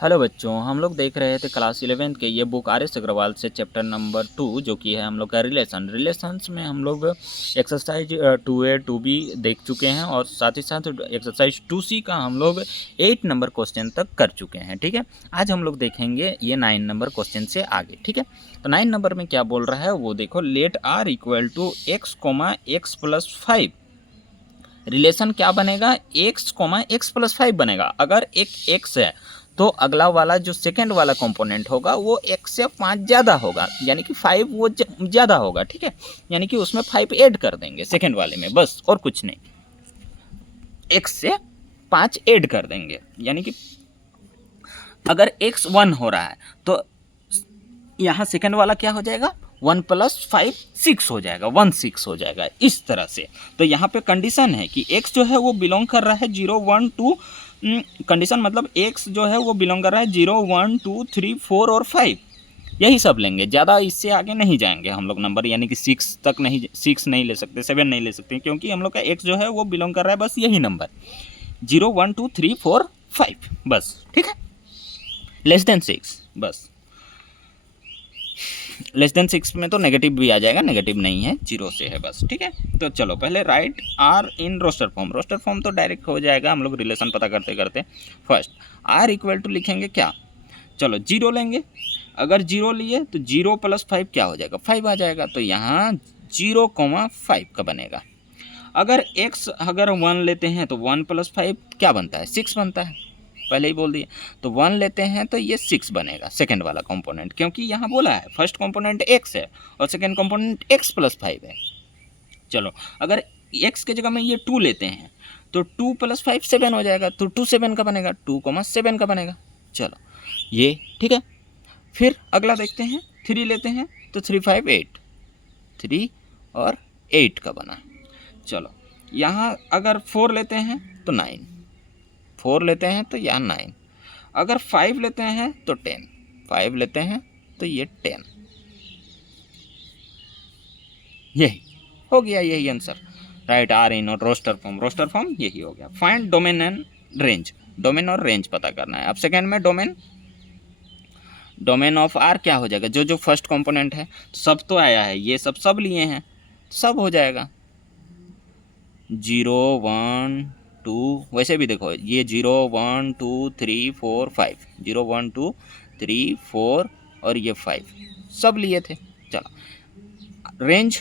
Hello बच्चों, हम लोग देख रहे थे क्लास 11 के ये बुक आर एस अग्रवाल से चैप्टर नंबर 2 जो कि है हम लोग का रिलेशंस में हम लोग एक्सरसाइज 2A 2B देख चुके हैं और साथ ही साथ एक्सरसाइज 2C का हम लोग 8 नंबर क्वेश्चन तक कर चुके हैं। ठीक है, आज हम लोग देखेंगे ये 9 नंबर क्वेश्चन से आगे। ठीक है, तो 9 नंबर में क्या बोल रहा है वो देखो। Let R equal to X comma X plus 5। Relation क्या बनेगा? एक्स कोमा एक्स प्लस 5 बनेगा। अगर एक एक्स है तो अगला वाला जो सेकेंड वाला कंपोनेंट होगा वो एक्स से 5 ज़्यादा होगा, यानी कि 5 वो ज़्यादा होगा। ठीक है, यानी कि उसमें 5 ऐड कर देंगे सेकेंड वाले में, बस और कुछ नहीं। एक्स से 5 ऐड कर देंगे, यानी कि अगर एक्स 1 हो रहा है तो यहाँ सेकेंड वाला क्या हो जाएगा? 1 प्लस 5 6 हो जाएगा, 16 हो जाएगा इस तरह से। तो यहाँ पे कंडीशन है कि x जो है वो बिलोंग कर रहा है 0 1 2। कंडीशन मतलब x जो है वो बिलोंग कर रहा है 0 1 2 3 4 और 5, यही सब लेंगे। ज़्यादा इससे आगे नहीं जाएंगे हम लोग नंबर, यानी कि 6 तक नहीं, 6 नहीं ले सकते, 7 नहीं ले सकते, क्योंकि हम लोग का x जो है वो बिलोंग कर रहा है बस यही नंबर 0 1 2 3 4 5 बस। ठीक है, लेस देन 6 बस। लेस देन 6 में तो नेगेटिव भी आ जाएगा, नेगेटिव नहीं है, 0 से है बस। ठीक है, तो चलो पहले write R in roster form. Roster form तो डायरेक्ट हो जाएगा हम लोग रिलेशन पता करते करते। फर्स्ट आर इक्वल टू लिखेंगे क्या? चलो 0 लेंगे। अगर 0 लिए तो 0 प्लस 5 क्या हो जाएगा? 5 आ जाएगा। तो यहाँ 0,5 का बनेगा। अगर x अगर 1 लेते हैं तो 1 प्लस 5 क्या बनता है? 6 बनता है, पहले ही बोल दिए। तो 1 लेते हैं तो ये 6 बनेगा सेकेंड वाला कंपोनेंट, क्योंकि यहाँ बोला है फर्स्ट कंपोनेंट x है और सेकेंड कंपोनेंट x प्लस 5 है। चलो अगर x के जगह में ये 2 लेते हैं तो 2 प्लस 5 7 हो जाएगा, तो 2 7 का बनेगा, 2,7 का बनेगा। चलो ये ठीक है। फिर अगला देखते हैं, 3 लेते हैं तो 3 5 8, 3 और 8 का बना। चलो यहाँ अगर 4 लेते हैं तो 9, 4 लेते हैं तो यहाँ 9। अगर 5 लेते हैं तो 10, 5 लेते हैं तो ये 10। यही हो गया, यही आंसर। राइट आर इन और रोस्टर फॉर्म, रोस्टर फॉर्म यही हो गया। Find domain and range, domain और रेंज पता करना है। अब सेकेंड में डोमेन, डोमेन ऑफ आर क्या हो जाएगा? जो जो फर्स्ट कंपोनेंट है सब तो आया है, ये सब लिए हैं, सब हो जाएगा। 0 1 2, वैसे भी देखो ये 0 1 2 3 4 5, 0 1 2 3 4 और ये 5 सब लिए थे। चलो रेंज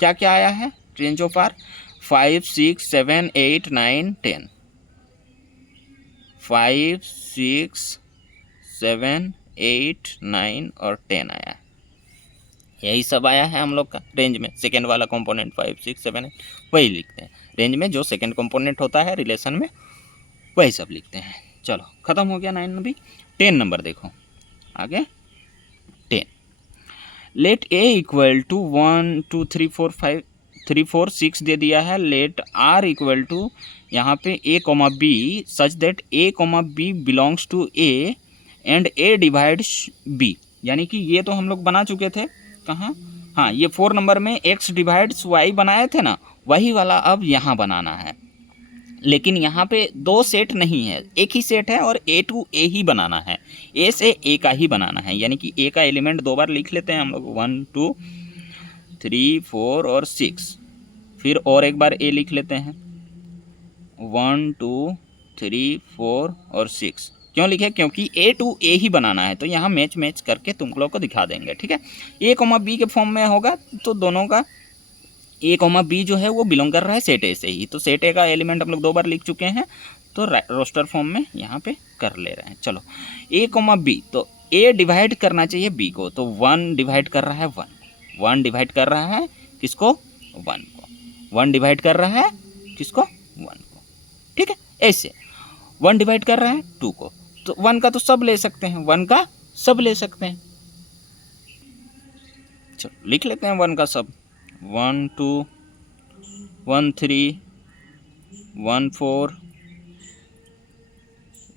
क्या क्या आया है? रेंज ऑफ आर 5 6 7 8 9 10, 5 6 7 8 9 और 10 आया है। यही सब आया है हम लोग का रेंज में। सेकेंड वाला कंपोनेंट 5 6 7 8 वही लिखते हैं रेंज में, जो सेकेंड कंपोनेंट होता है रिलेशन में वही सब लिखते हैं। चलो ख़त्म हो गया 9 में भी। 10 नंबर देखो आगे। 10 लेट ए इक्वल टू 1 2 3 4 5 3 4 6 दे दिया है। लेट आर इक्वल टू यहाँ पे A comma B such that A comma B belongs to A and A divides B, यानी कि ये तो हम लोग बना चुके थे कहाँ? हाँ, ये 4 नंबर में x डिवाइड्स y बनाए थे ना, वही वाला अब यहाँ बनाना है। लेकिन यहाँ पे 2 सेट नहीं है, एक ही सेट है और a टू a ही बनाना है, a से a का ही बनाना है। यानी कि a का एलिमेंट 2 बार लिख लेते हैं हम लोग, 1 2 3 4 और 6। फिर और एक बार a लिख लेते हैं, 1 2 3 4 और 6। क्यों लिखे? क्योंकि ए टू ए ही बनाना है, तो यहाँ मैच करके तुम लोग को दिखा देंगे। ठीक है, ए कोमा बी के फॉर्म में होगा तो दोनों का ए कोमा बी जो है वो बिलोंग कर रहा है सेट ए से ही, तो सेट ए का एलिमेंट हम लोग 2 बार लिख चुके हैं, तो रोस्टर फॉर्म में यहाँ पे कर ले रहे हैं। चलो ए कोमा बी, तो ए डिवाइड करना चाहिए बी को, तो 1 डिवाइड कर रहा है 1, 1 डिवाइड कर रहा है किसको? 1 को। 1 डिवाइड कर रहा है किसको? 1 को। ठीक है, ऐसे 1 डिवाइड कर रहा है 2 को, तो 1 का तो सब ले सकते हैं, 1 का सब ले सकते हैं। चलो लिख लेते हैं 1 का सब, 1 2 1 3 1 4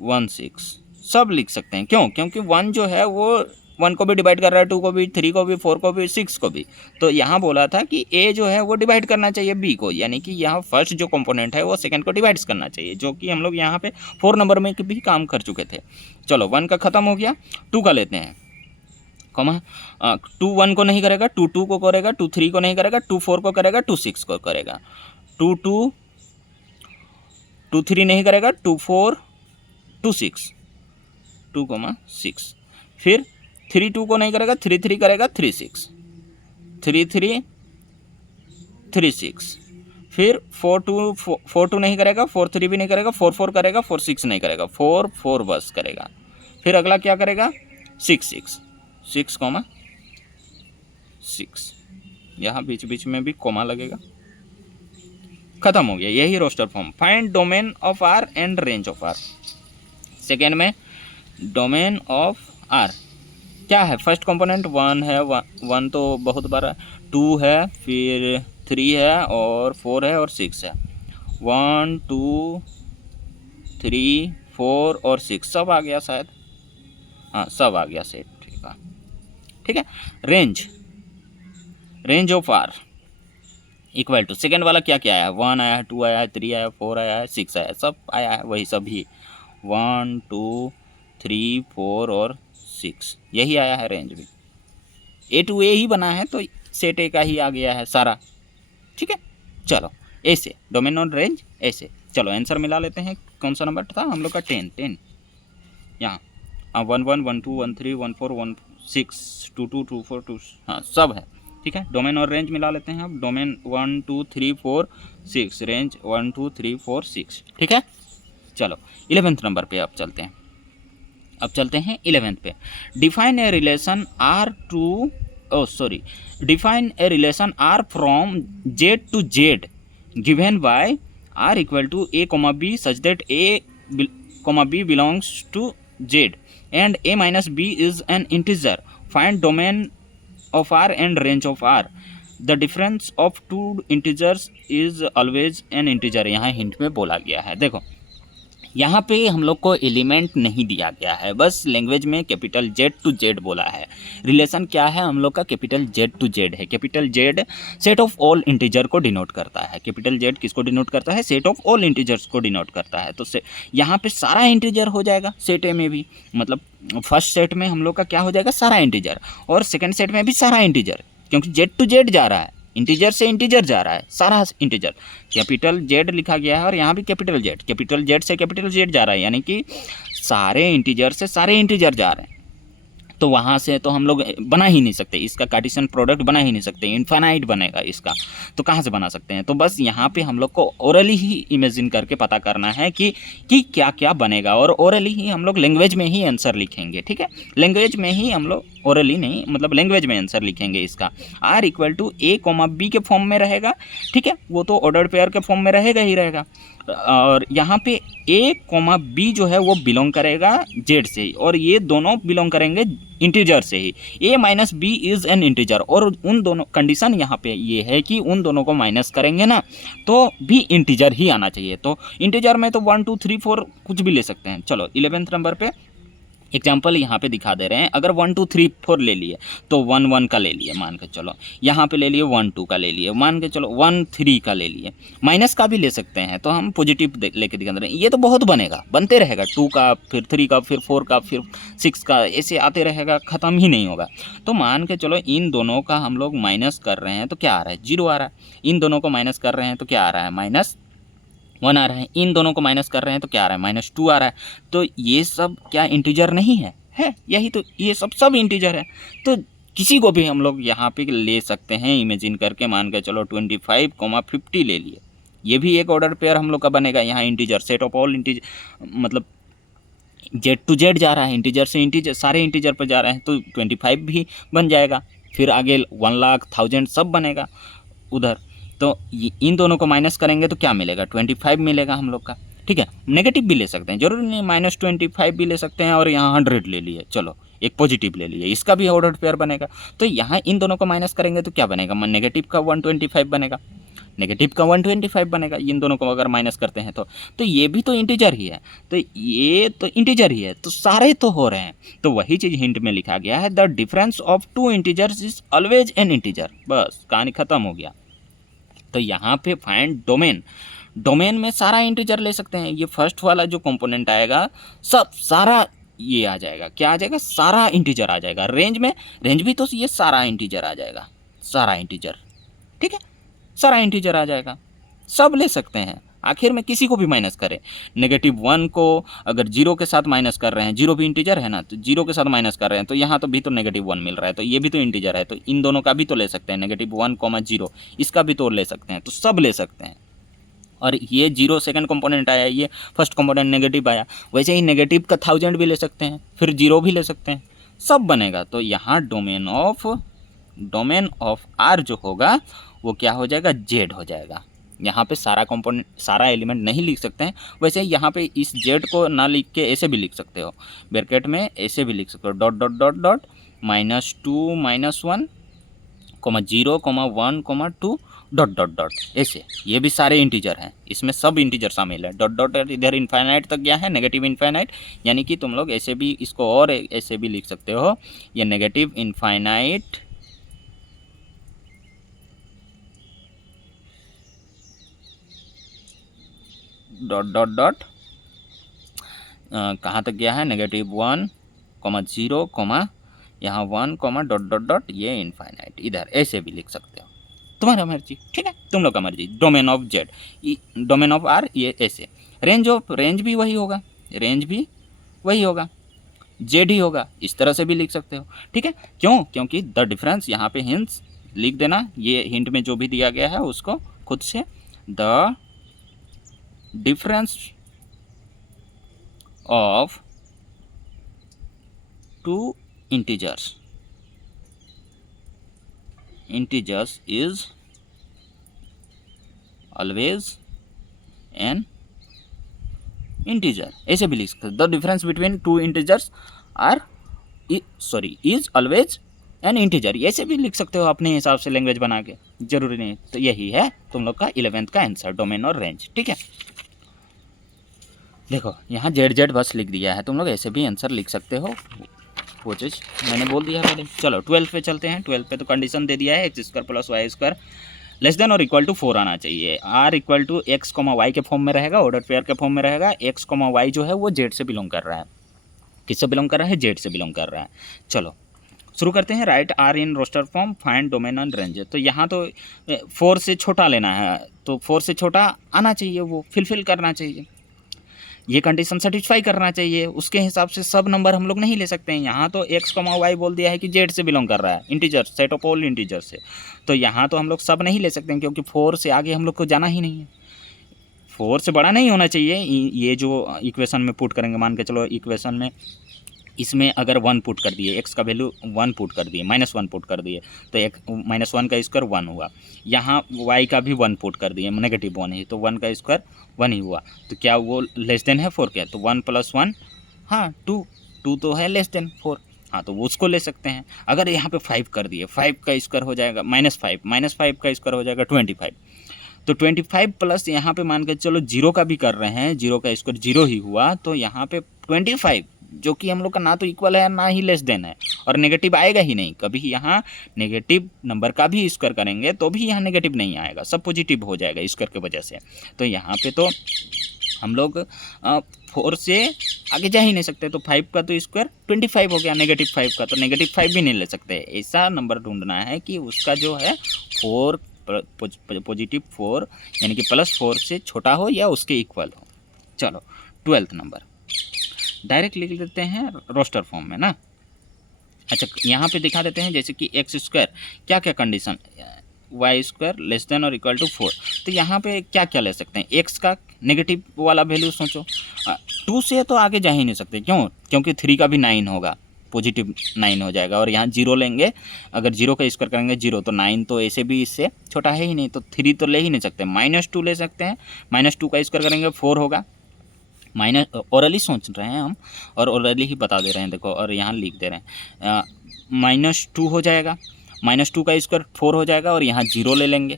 1 6 सब लिख सकते हैं। क्यों? क्योंकि 1 जो है वो 1 को भी डिवाइड कर रहा है, 2 को भी, 3 को भी, 4 को भी, 6 को भी। तो यहाँ बोला था कि ए जो है वो डिवाइड करना चाहिए बी को, यानी कि यहाँ फर्स्ट जो कंपोनेंट है वो सेकंड को डिवाइड करना चाहिए, जो कि हम लोग यहाँ पे 4 नंबर में भी काम कर चुके थे। चलो 1 का ख़त्म हो गया, 2 का लेते हैं, कॉमा 2 1 को नहीं करेगा, 2 2 को करेगा, 2 3 को नहीं करेगा, 2 4 को करेगा, 2 6 को करेगा, 2 3 नहीं करेगा, 2 4 2 6 2 6, फिर 3 2 को नहीं करेगा, 3 3 करेगा, 3 6 3 3 3 6, फिर 4 2 नहीं करेगा, 4 3 भी नहीं करेगा, 4 4 करेगा, 4 6 नहीं करेगा, 4 4 बस करेगा, फिर अगला क्या करेगा 6 6 6 6, यहाँ बीच बीच में भी कोमा लगेगा, खत्म हो गया। यही roster form. Find domain of R and range of R. Second में डोमेन ऑफ आर क्या है, फर्स्ट कंपोनेंट 1 है, 1 तो बहुत बड़ा, 2 है, फिर 3 है और 4 है और 6 है, 1 2 3 4 और 6 सब आ गया शायद, हाँ सब आ गया सेट, ठीक है। Range of R equal to, second वाला क्या क्या आया, 1 आया है, 2 आया है, 3 आया है, 4 आया है, 6 आया है, सब आया है वही सब ही, 1 2 3 4 और 6 यही आया है रेंज भी, ए टू ए ही बना है तो सेट ए का ही आ गया है सारा, ठीक है। चलो ऐसे डोमेन और रेंज ऐसे, चलो आंसर मिला लेते हैं। कौन सा नंबर था हम लोग का, 10 यहाँ 1 1 1 2 1 3 1 4 1 6 2 2 2 4 2, हाँ सब है, ठीक है। डोमेन और रेंज मिला लेते हैं अब, डोमेन 1 2 3 4 6, रेंज 1 2 3 4 6, ठीक है। चलो 11th नंबर पे अब चलते हैं, 11th पे। Define a relation R to, define a relation R from Z to Z given by R equal to a comma B such that A comma B belongs to Z and A minus B is an integer. Find domain of R and range of R. The difference of two integers is always an integer। यहाँ hint में बोला गया है, देखो यहाँ पे हम लोग को एलिमेंट नहीं दिया गया है, बस लैंग्वेज में कैपिटल जेड टू जेड बोला है। रिलेशन क्या है हम लोग का, कैपिटल जेड टू जेड है। Capital Z set of all integer को डिनोट करता है। कैपिटल जेड किसको डिनोट करता है, सेट ऑफ ऑल इंटीजर्स को डिनोट करता है। तो यहाँ पे सारा इंटीजर हो जाएगा सेट ए में भी, मतलब फर्स्ट सेट में हम लोग का क्या हो जाएगा, सारा इंटीजर, और सेकेंड सेट में भी सारा इंटीजर, क्योंकि जेड टू जेड जा रहा है, इंटीजर से इंटीजर जा रहा है, सारा इंटीजर। कैपिटल जेड लिखा गया है और यहाँ भी कैपिटल जेड से कैपिटल जेड जा रहा है, यानी कि सारे इंटीजर से सारे इंटीजर जा रहे हैं। तो वहाँ से तो हम लोग बना ही नहीं सकते, इसका कार्टेशियन प्रोडक्ट बना ही नहीं सकते, इनफाइनाइट बनेगा इसका, तो कहाँ से बना सकते हैं। तो बस यहाँ पे हम लोग को ओरली ही इमेजिन करके पता करना है कि क्या क्या बनेगा, और ओरली ही हम लोग लैंग्वेज में ही आंसर लिखेंगे, ठीक है। लैंग्वेज में ही हम लोग, ओरली नहीं मतलब लैंग्वेज में आंसर लिखेंगे इसका। R equal to a comma b के फॉर्म में रहेगा, ठीक है, वो तो ऑर्डर्ड पेयर के फॉर्म में रहेगा ही रहेगा। और यहाँ पे ए कोमा बी जो है वो बिलोंग करेगा जेड से ही, और ये दोनों बिलोंग करेंगे इंटीजर से ही। A minus B is an integer, और उन दोनों कंडीशन यहाँ पे ये है कि उन दोनों को माइनस करेंगे ना तो भी इंटीजर ही आना चाहिए। तो इंटीजर में तो 1 2 3 4 कुछ भी ले सकते हैं। चलो 11th नंबर पे एग्जाम्पल यहाँ पे दिखा दे रहे हैं। अगर 1 2 3 4 ले लिए तो 1 1 का ले लिए, मान के चलो यहाँ पे ले लिए 1 2 का ले लिए, मान के चलो 1 3 का ले लिए, माइनस का भी ले सकते हैं। तो हम पॉजिटिव लेके दिखा रहे हैं, ये तो बहुत बनेगा, बनते रहेगा, 2 का फिर 3 का फिर 4 का फिर 6 का, ऐसे आते रहेगा, ख़त्म ही नहीं होगा। तो मान के चलो इन दोनों का हम लोग माइनस कर रहे हैं तो क्या आ रहा है, 0 आ रहा है। इन दोनों को माइनस कर रहे हैं तो क्या आ रहा है, -1 आ रहा है। इन दोनों को माइनस कर रहे हैं तो क्या आ रहा है, -2 आ रहा है। तो ये सब क्या इंटीजर नहीं है, यही तो, ये सब इंटीजर है। तो किसी को भी हम लोग यहाँ पे ले सकते हैं इमेजिन करके, मान के चलो 25, 50 ले लिए, ये भी एक ऑर्डर पेयर हम लोग का बनेगा। यहाँ integer, set of all integer, मतलब जेड टू जेड जा रहा है, इंटीजर से इंटीजर, सारे इंटीजर पर जा रहे हैं, तो 25 भी बन जाएगा। फिर आगे 1 लाख 1000 सब बनेगा उधर। तो इन दोनों को माइनस करेंगे तो क्या मिलेगा, 25 मिलेगा हम लोग का, ठीक है। नेगेटिव भी ले सकते हैं, जरूरी नहीं, -25 भी ले सकते हैं। और यहाँ 100 ले लिए, चलो एक पॉजिटिव ले लिए, इसका भी ऑर्डर पेयर बनेगा। तो यहाँ इन दोनों को माइनस करेंगे तो क्या बनेगा, नेगेटिव का 125 बनेगा। नेगेटिव का 125 बनेगा, इन दोनों को अगर माइनस करते हैं तो ये भी तो इंटीजर ही है, तो ये तो इंटीजर ही है, तो सारे तो हो रहे हैं। तो वही चीज़ हिंट में लिखा गया है, the difference of two integers is always an integer, बस कहानी खत्म हो गया। तो यहाँ पे फाइंड डोमेन, डोमेन में सारा इंटीजर ले सकते हैं, ये फर्स्ट वाला जो कंपोनेंट आएगा सब सारा ये आ जाएगा, क्या आ जाएगा, सारा इंटीजर आ जाएगा। रेंज में, रेंज भी तो ये सारा इंटीजर आ जाएगा, सारा इंटीजर, ठीक है, सारा इंटीजर आ जाएगा, सब ले सकते हैं। आखिर में किसी को भी माइनस करें, -1 को अगर 0 के साथ माइनस कर रहे हैं, 0 भी इंटीजर है ना, तो 0 के साथ माइनस कर रहे हैं तो यहाँ तो भी तो -1 मिल रहा है, तो ये भी तो इंटीजर है, तो इन दोनों का भी तो ले सकते हैं, -1, 0 इसका भी तो ले सकते हैं, तो सब ले सकते हैं। और ये 0 सेकंड कंपोनेंट आया, ये फर्स्ट कंपोनेंट नेगेटिव आया, वैसे ही नेगेटिव का 1000 भी ले सकते हैं, फिर 0 भी ले सकते हैं, सब बनेगा। तो यहाँ डोमेन ऑफ आर जो होगा वो क्या हो जाएगा, जेड हो जाएगा। यहाँ पे सारा कंपोनेंट, सारा एलिमेंट नहीं लिख सकते हैं, वैसे यहाँ पे इस जेड को ना लिख के ऐसे भी लिख सकते हो, ब्रैकेट में ऐसे भी लिख सकते हो, dot dot dot dot -2 -1 0 1 2 dot dot dot ऐसे, ये भी सारे इंटीजर हैं, इसमें सब इंटीजर शामिल है। डॉट डॉट इधर इन्फाइनाइट तक गया है, नेगेटिव इन्फाइनाइट, यानी कि तुम लोग ऐसे भी इसको और ऐसे भी लिख सकते हो, ये negative infinite dot dot dot कहाँ तक गया है, -1 0 यहाँ 1 डॉट डॉट डॉट ये इन्फाइनाइट, इधर ऐसे भी लिख सकते हो, तुम्हारा मर्जी, ठीक है, तुम लोग का मर्जी। Domain of Z, domain of R ये ऐसे, रेंज भी वही होगा, रेंज भी वही होगा, जेड ही होगा, इस तरह से भी लिख सकते हो, ठीक है। क्यों, क्योंकि द डिफरेंस यहाँ पे हिंट्स लिख देना, ये हिंट में जो भी दिया गया है उसको खुद से, the difference of two integers is always an integer, ऐसे भी लिख सकते हो, the difference between two integers is always an integer, ऐसे भी लिख सकते हो अपने हिसाब से लैंग्वेज बना के, जरूरी नहीं। तो यही है तुम लोग का 11th का आंसर, डोमेन और रेंज, ठीक है। देखो यहाँ जेड बस लिख दिया है, तुम लोग ऐसे भी आंसर लिख सकते हो, वो चीज़ मैंने बोल दिया पहले। चलो 12 पे चलते हैं। 12 पे तो कंडीशन दे दिया है, x² + y² लेस देन और इक्वल टू 4 आना चाहिए। r = x, y के फॉर्म में रहेगा, ऑर्डर पेयर के फॉर्म में रहेगा। x, y जो है वो जेड से बिलोंग कर रहा है, किससे बिलोंग कर रहा है, जेड से बिलोंग कर रहा है। चलो शुरू करते हैं। Write r in roster form, find domain and range. तो यहाँ तो 4 से छोटा लेना है, तो 4 से छोटा आना चाहिए, वो फिलफिल करना चाहिए, ये कंडीशन सेटिस्फाई करना चाहिए। उसके हिसाब से सब नंबर हम लोग नहीं ले सकते हैं। यहाँ तो x, y बोल दिया है कि जेड से बिलोंग कर रहा है, integer, set of all integer से, तो यहाँ तो हम लोग सब नहीं ले सकते हैं, क्योंकि 4 से आगे हम लोग को जाना ही नहीं है, 4 से बड़ा नहीं होना चाहिए। ये जो इक्वेशन में पुट करेंगे, मान के चलो इक्वेशन में इसमें अगर 1 पुट कर दिए, x का वैल्यू 1 पुट कर दिए, -1 पुट कर दिए, तो एक -1 का स्क्वायर 1 हुआ। यहाँ y का भी 1 पुट कर दिए, -1 ही, तो 1 का स्क्वायर 1 ही हुआ। तो क्या वो लेस देन है 4 क्या, तो 1 + 1 हाँ 2 तो है लेस देन 4, हाँ तो वो उसको ले सकते हैं। अगर यहाँ पे 5 कर दिए, 5 का स्क्वायर हो जाएगा -5 का स्क्वायर हो जाएगा 25, तो 25 प्लस यहाँ पे मान के चलो 0 का भी कर रहे हैं, 0 का स्क्वायर 0 ही हुआ, तो यहाँ पे 25 जो कि हम लोग का ना तो इक्वल है ना ही लेस देन है, और नेगेटिव आएगा ही नहीं कभी। यहाँ नेगेटिव नंबर का भी स्क्वायर करेंगे तो भी यहाँ नेगेटिव नहीं आएगा, सब पॉजिटिव हो जाएगा स्क्वायर की वजह से। तो यहाँ पे तो हम लोग 4 से आगे जा ही नहीं सकते, तो 5 का तो स्क्वायर 25 हो गया, -5 का तो -5 भी नहीं ले सकते। ऐसा नंबर ढूंढना है कि उसका जो है 4 +4 यानी कि +4 से छोटा हो या उसके इक्वल हो। चलो 12th नंबर डायरेक्ट लिख देते हैं रोस्टर फॉर्म में ना। अच्छा यहाँ पे दिखा देते हैं, जैसे कि x² क्या क्या कंडीशन, y² लेस देन और इक्वल टू 4, तो यहाँ पे क्या क्या ले सकते हैं। x का नेगेटिव वाला वैल्यू सोचो, 2 से तो आगे जा ही नहीं सकते, क्यों, क्योंकि 3 का भी 9 होगा, पॉजिटिव 9 हो जाएगा, और यहाँ 0 लेंगे, अगर 0 का स्क्वायर करेंगे 0, तो 9 तो ऐसे भी इससे छोटा है ही नहीं, तो 3 तो ले ही नहीं सकते। -2 ले सकते हैं, -2 का स्क्वायर करेंगे 4 होगा, माइनस ओरली सोच रहे हैं हम और ओरली ही बता दे रहे हैं, देखो, और यहाँ लिख दे रहे हैं, -2 हो जाएगा, -2 का स्क्वायर 4 हो जाएगा, और यहाँ 0 ले लेंगे,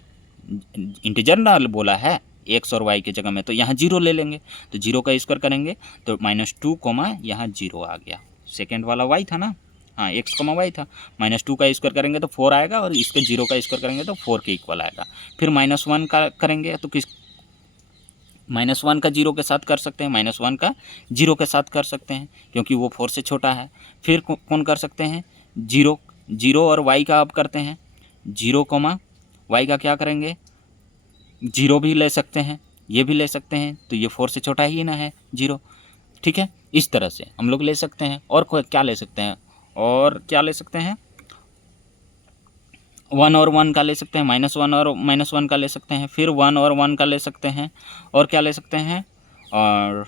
इंटीजर ना बोला है एक्स और वाई की जगह में, तो यहाँ जीरो ले लेंगे, तो जीरो का स्क्वायर करेंगे तो -2 कोमा यहाँ जीरो आ गया, सेकेंड वाला वाई था ना, हाँ एक्स कोमा वाई था, -2 का स्क्वायर करेंगे तो 4 आएगा और इसके जीरो का स्क्वायर करेंगे तो 4 के इक्वल आएगा। फिर -1 का करेंगे तो किस -1 का जीरो के साथ कर सकते हैं, -1 का जीरो के साथ कर सकते हैं क्योंकि वो 4 से छोटा है। फिर कौन कर सकते हैं, जीरो, जीरो और वाई का अब करते हैं, जीरो कोमा वाई का क्या करेंगे, जीरो भी ले सकते हैं, ये भी ले सकते हैं, तो ये 4 से छोटा ही ना है जीरो, ठीक है। इस तरह से हम लोग ले सकते हैं। और क्या ले सकते हैं, और क्या ले सकते हैं, 1 और 1 का ले सकते हैं, -1 और -1 का ले सकते हैं, फिर 1 और 1 का ले सकते हैं, और क्या ले सकते हैं, और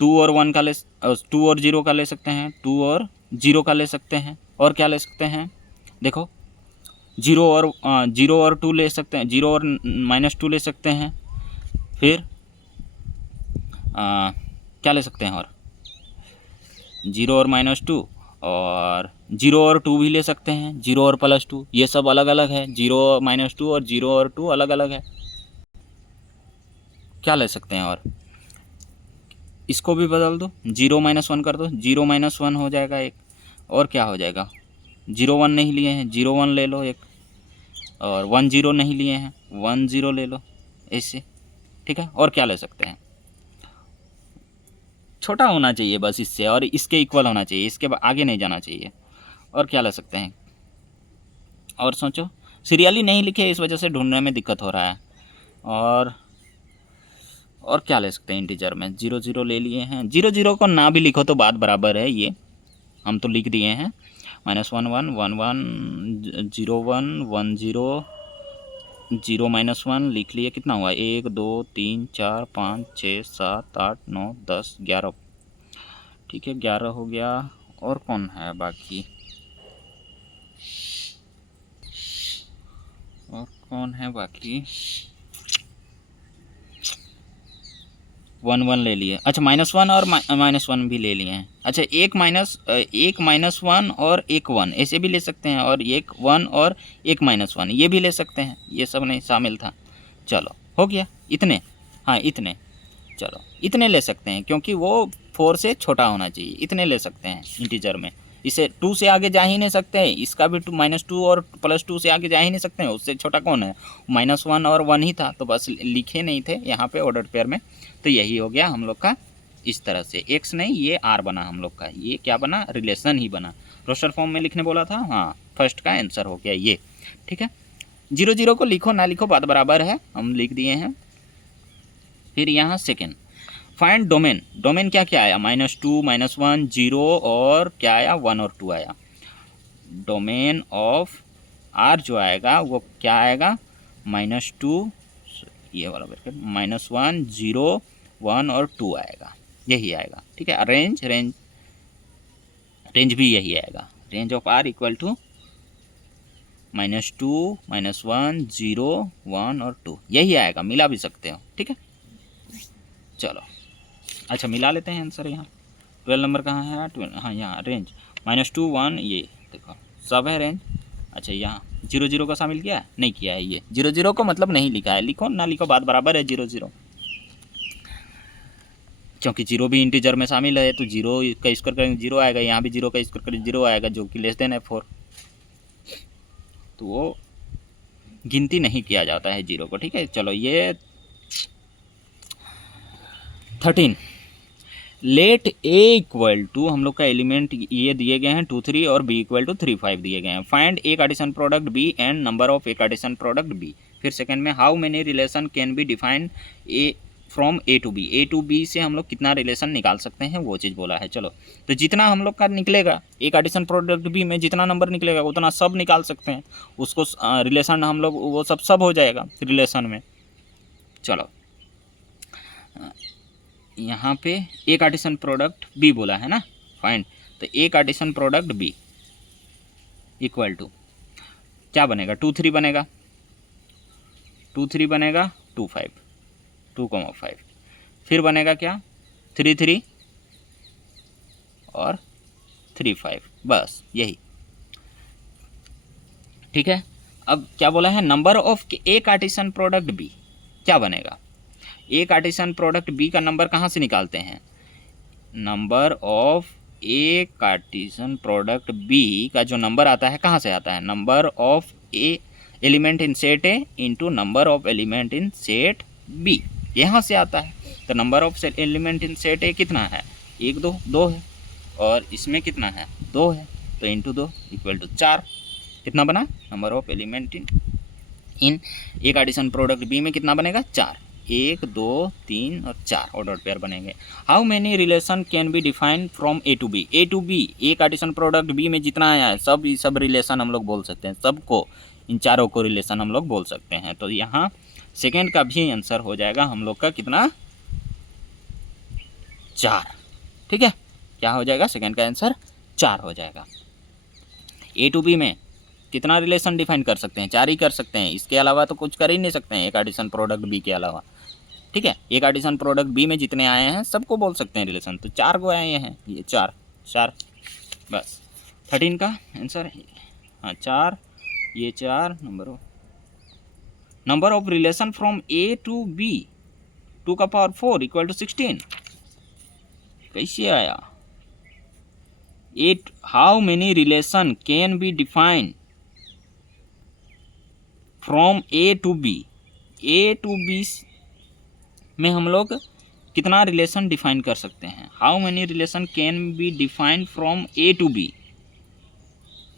2 और 1 का 2 और 0 का ले सकते हैं, 2 और 0 का ले सकते हैं, और क्या ले सकते हैं, देखो जीरो और 2 ले सकते हैं, जीरो और -2 ले सकते हैं, फिर क्या ले सकते हैं, और जीरो और -2 और जीरो और 2 भी ले सकते हैं, जीरो और +2, ये सब अलग अलग है, जीरो -2 और जीरो और 2 अलग अलग है। क्या ले सकते हैं, और इसको भी बदल दो, 0 -1 कर दो, 0 -1 हो जाएगा एक, और क्या हो जाएगा, 0 1 नहीं लिए हैं, 0 1 ले लो एक, और 1 0 नहीं लिए हैं, 1 0 ले लो ऐसे, ठीक है। और क्या ले सकते हैं, छोटा होना चाहिए बस इससे, और इसके इक्वल होना चाहिए, इसके आगे नहीं जाना चाहिए। और क्या ले सकते हैं, और सोचो, सीरियली नहीं लिखे इस वजह से ढूंढने में दिक्कत हो रहा है। और क्या ले सकते हैं इंटीजर में, 0 0 ले लिए हैं, 0 0 को ना भी लिखो तो बात बराबर है, ये हम तो लिख दिए हैं, -1 1 1 1 0 1 1 0 0 -1 लिख लिए, कितना हुआ, 1 2 3 4 5 6 7 8 9 10 11, ठीक है 11 हो गया। और कौन है बाकी, और कौन है बाकी, 1 1 ले लिए, अच्छा -1 और -1 भी ले लिए हैं, अच्छा एक -1 और एक 1 ऐसे भी ले सकते हैं, और एक 1 और एक -1 ये भी ले सकते हैं, ये सब नहीं शामिल था। चलो हो गया इतने, हाँ इतने, चलो इतने ले सकते हैं क्योंकि वो 4 से छोटा होना चाहिए, इतने ले सकते हैं इंटीजर में। इसे 2 से आगे जा ही नहीं सकते हैं, इसका भी -2 और +2 से आगे जा ही नहीं सकते हैं, उससे छोटा कौन है, -1 और 1 ही था, तो बस लिखे नहीं थे यहाँ पे ऑर्डर पेयर में, तो यही हो गया हम लोग का। इस तरह से एक्स नहीं, ये आर बना हम लोग का, ये क्या बना, रिलेशन ही बना। रोस्टर फॉर्म में लिखने बोला था, हाँ फर्स्ट का आंसर हो गया ये, ठीक है। 0 0 को लिखो ना लिखो बात बराबर है, हम लिख दिए हैं। फिर यहाँ सेकेंड, फाइंड डोमेन, डोमेन क्या क्या आया, -2 -1 0 और क्या आया, 1 और 2 आया। डोमेन ऑफ आर जो आएगा वो क्या आएगा, -2, ये वाला ब्रैकेट, -1 0 1 और 2 आएगा, यही आएगा, ठीक है। रेंज भी यही आएगा, range of R equal to -2 -1 0 1 और 2, यही आएगा, मिला भी सकते हो, ठीक है। चलो अच्छा मिला लेते हैं आंसर, यहाँ 12 नंबर कहाँ है, 12, हाँ यहाँ रेंज -2 1, ये देखो सब है रेंज। अच्छा यहाँ 0 0 का शामिल किया नहीं किया है, ये 0 0 को मतलब नहीं लिखा है, लिखो ना लिखो बात बराबर है, 0 0 क्योंकि 0 भी इंटीजर में शामिल है, तो 0 का स्क्वायर करेंगे 0 आएगा, यहाँ भी 0 का स्क्वायर करेंगे 0 आएगा, जो कि लेस देन है 4, तो वो गिनती नहीं किया जाता है 0 को, ठीक है। चलो ये 13, लेट ए इक्वल टू, हम लोग का एलिमेंट ये दिए गए हैं 2 3 और बी इक्वल टू 3 5 दिए गए हैं। Find A Cartesian product B and number of A Cartesian product B. फिर सेकंड में how many relation can be defined A from A to B, A to B से हम लोग कितना रिलेशन निकाल सकते हैं वो चीज़ बोला है। चलो तो जितना हम लोग का निकलेगा ए कार्टेशियन प्रोडक्ट बी में जितना नंबर निकलेगा उतना सब निकाल सकते हैं, उसको रिलेशन हम लोग वो सब हो जाएगा रिलेशन में। चलो यहाँ पे ए कार्टेशियन प्रोडक्ट बी बोला है ना, फाइंड, तो A Cartesian product B equal to क्या बनेगा, 2 3 बनेगा, 2 3 बनेगा 2 5 2,5, फिर बनेगा क्या 3 3 और 3 5, बस यही, ठीक है। अब क्या बोला है, number of A Cartesian product B, क्या बनेगा, ए कार्टेशियन प्रोडक्ट बी का नंबर कहाँ से निकालते हैं, number of A Cartesian product B का जो नंबर आता है कहाँ से आता है, number of A element in set A into number of element in set B, यहाँ से आता है। तो number of element in set A कितना है, 1 2 2 है, और इसमें कितना है 2 है, तो इंटू 2 इक्वल टू 4, कितना बना, number of element in A Cartesian product B में कितना बनेगा 4, 1 2 3 और 4 ऑर्डर पेयर बनेंगे। How many relation can be defined from A to B, A to B A Cartesian product B में जितना आया है सब रिलेशन हम लोग बोल सकते हैं, सबको, इन चारों को रिलेशन हम लोग बोल सकते हैं। तो यहाँ सेकेंड का भी आंसर हो जाएगा हम लोग का कितना, 4, ठीक है, क्या हो जाएगा, सेकेंड का आंसर 4 हो जाएगा। ए टू बी में कितना रिलेशन डिफाइन कर सकते हैं, 4 ही कर सकते हैं, इसके अलावा तो कुछ कर ही नहीं सकते हैं, ए कार्टेशियन प्रोडक्ट बी के अलावा, ठीक है। ए कार्टेशियन प्रोडक्ट बी में जितने आए हैं सबको बोल सकते हैं रिलेशन, तो 4 को आए हैं, ये 4 बस 13 का आंसर, हाँ 4, ये 4 number of relation from A to B 2 का पावर 4 इक्वल टू 16, कैसे आया, 8 how many relation can be defined from A to B, A to B में हम लोग कितना रिलेशन डिफाइन कर सकते हैं, how many relation can be defined from A to B,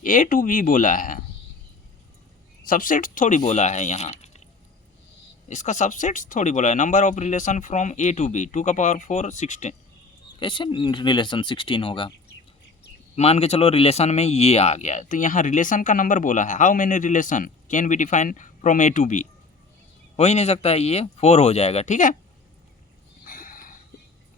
A to B बोला है, सबसेट थोड़ी बोला है, यहाँ इसका सबसेट थोड़ी बोला है, number of relation from A to B 2 का पावर 4 16, कैसे रिलेशन 16 होगा, मान के चलो रिलेशन में ये आ गया है, तो यहाँ रिलेशन का नंबर बोला है, how many relation can be define from A to B, हो ही नहीं सकता है, ये 4 हो जाएगा, ठीक है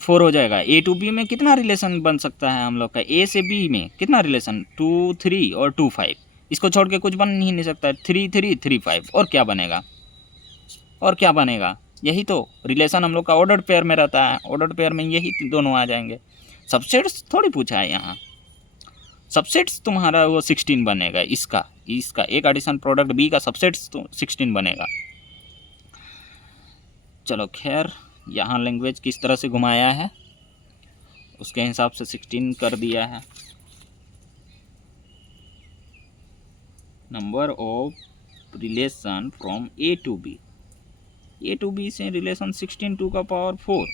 4 हो जाएगा। ए टू बी में कितना रिलेशन बन सकता है हम लोग का, ए से बी में कितना रिलेशन, 2 3 और 2 5, इसको छोड़ के कुछ बन ही नहीं सकता है, 3 3 3 5, और क्या बनेगा, और क्या बनेगा, यही तो रिलेशन हम लोग का ऑर्डर पेयर में रहता है, ऑर्डर पेयर में यही दोनों आ जाएंगे, सबसेट्स थोड़ी पूछा है यहाँ, सबसेट्स तुम्हारा वो 16 बनेगा, इसका एक एडिशन प्रोडक्ट बी का सबसेट्स तो 16 बनेगा। चलो खैर, यहाँ लैंग्वेज किस तरह से घुमाया है उसके हिसाब से 16 कर दिया है। Number of relation from A to B, A to B से रिलेशन 16 2 का पावर 4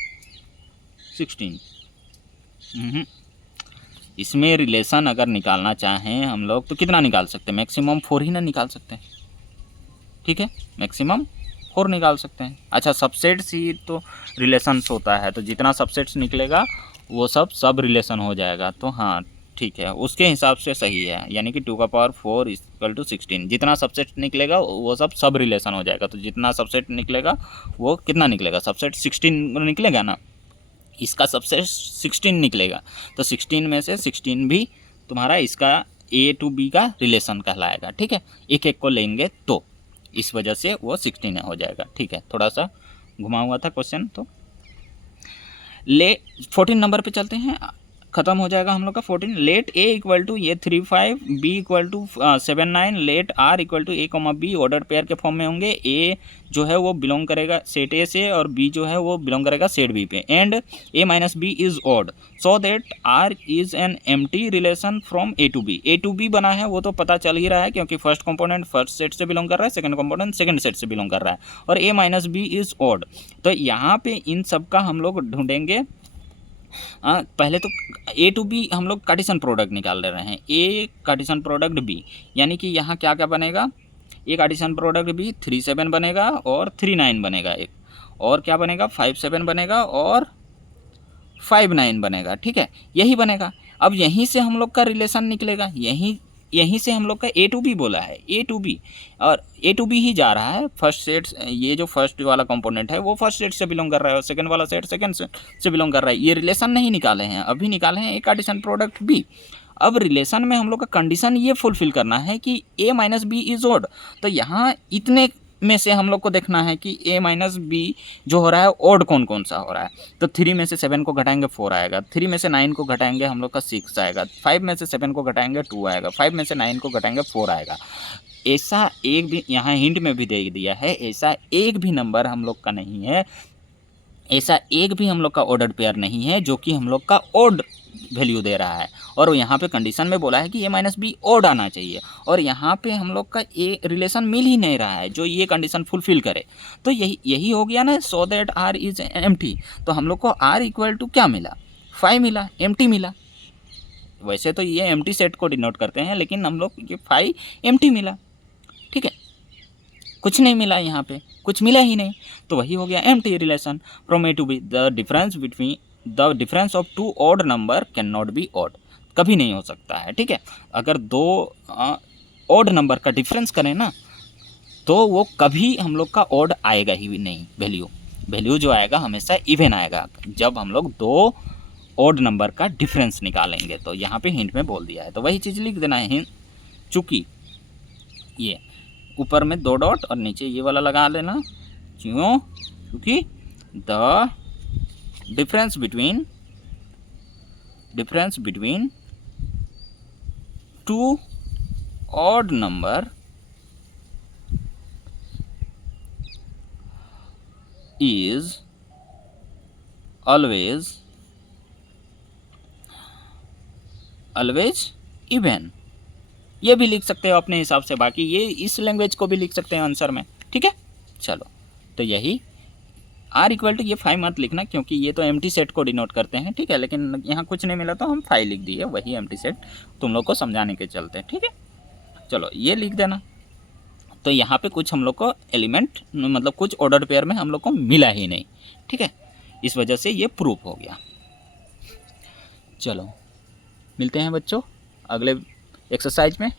16, इसमें रिलेशन अगर निकालना चाहें हम लोग तो कितना निकाल सकते हैं, मैक्सिमम 4 ही ना निकाल सकते हैं, ठीक है मैक्सिमम 4 निकाल सकते हैं। अच्छा सबसेट्स ही तो रिलेशंस होता है, तो जितना सबसेट्स निकलेगा वो सब रिलेशन हो जाएगा, तो हाँ ठीक है उसके हिसाब से सही है, यानी कि 2 का पावर 4 इक्वल टू 16, जितना सबसेट निकलेगा वो सब रिलेशन हो जाएगा, तो जितना सबसेट निकलेगा वो कितना निकलेगा, सबसेट 16 निकलेगा ना, इसका सबसेट 16 निकलेगा, तो 16 में से 16 भी तुम्हारा इसका ए टू बी का रिलेशन कहलाएगा, ठीक है एक एक को लेंगे तो इस वजह से वो 16 हो जाएगा, ठीक है थोड़ा सा घुमा हुआ था क्वेश्चन। तो 14 नंबर पे चलते हैं, ख़त्म हो जाएगा हम लोग का 14। लेट ए इक्वल टू ये 3 5, B equal to 7 9, let R equal to A comma B order pair के फॉर्म में होंगे, ए जो है वो बिलोंग करेगा सेट ए से और बी जो है वो बिलोंग करेगा सेट बी पे, and A minus B is odd so that R is an empty relation from A to B. A to B बना है वो तो पता चल ही रहा है क्योंकि फर्स्ट कंपोनेंट फर्स्ट सेट से बिलोंग कर रहा है, सेकंड कंपोनेंट सेकंड सेट से बिलोंग कर रहा है, और ए माइनस बी इज ऑड। तो यहाँ पे इन सब का हम लोग ढूंढेंगे, पहले तो ए टू बी हम लोग कार्टेशियन प्रोडक्ट निकाल ले रहे हैं, ए कार्टेशियन प्रोडक्ट बी, यानी कि यहाँ क्या क्या बनेगा, ए कार्टेशियन प्रोडक्ट बी 3 7 बनेगा और 3 9 बनेगा, एक और क्या बनेगा 5 7 बनेगा और 5 9 बनेगा, ठीक है यही बनेगा। अब यहीं से हम लोग का रिलेशन निकलेगा, यहीं से हम लोग का ए टू बी बोला है, ए टू बी और ए टू बी ही जा रहा है, फर्स्ट सेट ये जो फर्स्ट वाला कंपोनेंट है वो फर्स्ट सेट से बिलोंग कर रहा है और सेकंड वाला सेट सेकंड से बिलोंग कर रहा है, ये रिलेशन नहीं निकाले हैं, अभी निकाले हैं ए कार्टेशियन प्रोडक्ट बी। अब रिलेशन में हम लोग का कंडीशन ये फुलफिल करना है कि ए माइनस बी इज ऑड, तो यहाँ इतने में से हम लोग को देखना है कि ए माइनस बी जो हो रहा है ऑड कौन कौन सा हो रहा है, तो 3 में से 7 को घटाएंगे 4 आएगा, 3 में से 9 को घटाएंगे हम लोग का 6 आएगा, 5 में से 7 को घटाएंगे 2 आएगा, 5 में से 9 को घटाएंगे 4 आएगा। ऐसा एक भी, यहाँ हिंट में भी दे दिया है, ऐसा एक भी नंबर हम लोग का नहीं है, ऐसा एक भी हम लोग का ऑर्डर पेयर नहीं है जो कि हम लोग का ऑड वैल्यू दे रहा है। और यहाँ पे कंडीशन में बोला है कि ए माइनस बी ऑड आना चाहिए, और यहाँ पे हम लोग का ए रिलेशन मिल ही नहीं रहा है जो ये कंडीशन फुलफिल करे। तो यही हो गया ना, so that R is empty. तो हम लोग को आर इक्वल टू क्या मिला, 5 मिला, एम्प्टी मिला। वैसे तो ये एम्प्टी सेट को डिनोट करते हैं, लेकिन हम लोग ये 5 एम्प्टी मिला, ठीक है, कुछ नहीं मिला, यहाँ पे कुछ मिला ही नहीं। तो वही हो गया empty relation. From A to B the difference of two odd number can not be odd, कभी नहीं हो सकता है, ठीक है। अगर दो ऑड नंबर का डिफरेंस करें ना, तो वो कभी हम लोग का ऑड आएगा ही नहीं, वैल्यू जो आएगा हमेशा इवन आएगा जब हम लोग दो ऑड नंबर का डिफरेंस निकालेंगे। तो यहाँ पे हिंट में बोल दिया है, तो वही चीज़ लिख देना है। चूँकि ये ऊपर में 2 डॉट और नीचे ये वाला लगा लेना, क्यों, क्योंकि the difference between to odd number is always even. ये भी लिख सकते हो अपने हिसाब से, बाकी ये इस लैंग्वेज को भी लिख सकते हैं आंसर में, ठीक है। चलो, तो यही आर इक्वल टू, ये 5 मत लिखना क्योंकि ये तो एम्प्टी सेट को डिनोट करते हैं, ठीक है। लेकिन यहाँ कुछ नहीं मिला तो हम 5 लिख दिए, वही एम्प्टी सेट तुम लोग को समझाने के चलते, ठीक है। चलो, ये लिख देना। तो यहाँ पे कुछ हम लोग को एलिमेंट, मतलब कुछ ऑर्डर पेयर में हम लोग को मिला ही नहीं, ठीक है। इस वजह से ये प्रूफ हो गया। चलो, मिलते हैं बच्चों अगले एक्सरसाइज में।